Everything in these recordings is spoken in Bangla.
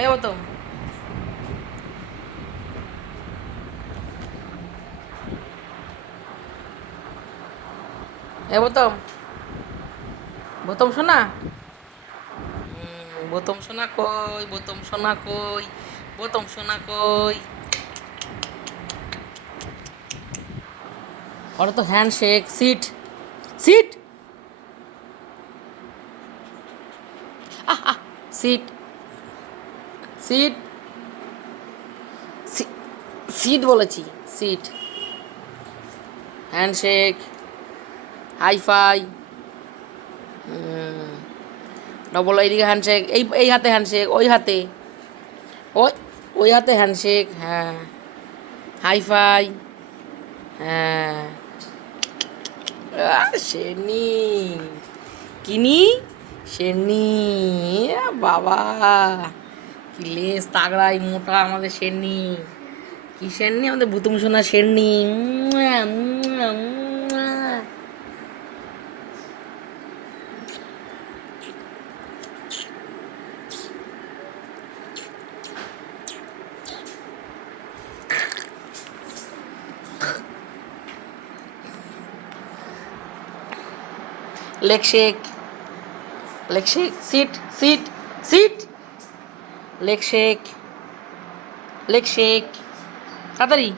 এই বোতম, এ বোতম, বোতম শোনা, বোতম শোনা কই, বোতম শোনা কই, বোতম শোনা কই। ওরা তো handshake, sit, sit, sit, sit, sit বলেছি, সিট, হ্যান্ডশেক, হাইফাই, ডবল এইদিকে হ্যান্ডশেক, এই এই হাতে হ্যান্ডশেক, ওই হাতে, ওই ওই হাতে হ্যান্ডশেক, হ্যাঁ, হাইফাই, হ্যাঁ, শেরনি, কিনি, শেরনি, বাবা, কি লেস তাগড়াই মোটা আমাদের শেরনি, কি শেরনি আমাদের বুতুম সোনা শেরনি। Leg shake, leg shake, sit, sit, sit, leg shake, leg shake, তাড়াতাড়ি,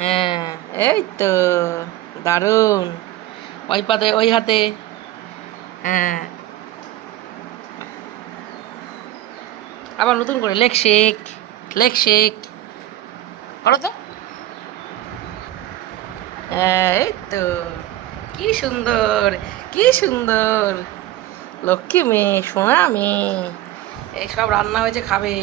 হ্যাঁ, এই তো, দারুণ, ওই পাতে, ওই হাতে, হ্যাঁ, আবার নতুন করে লেগ শেক, লেগ শেক, করো তো, হ্যাঁ, এই তো, কি সুন্দর, কি সুন্দর, লক্ষ্মী মেয়ে, সোনা মেয়ে, এই সব রান্না হয়েছে, খাবে।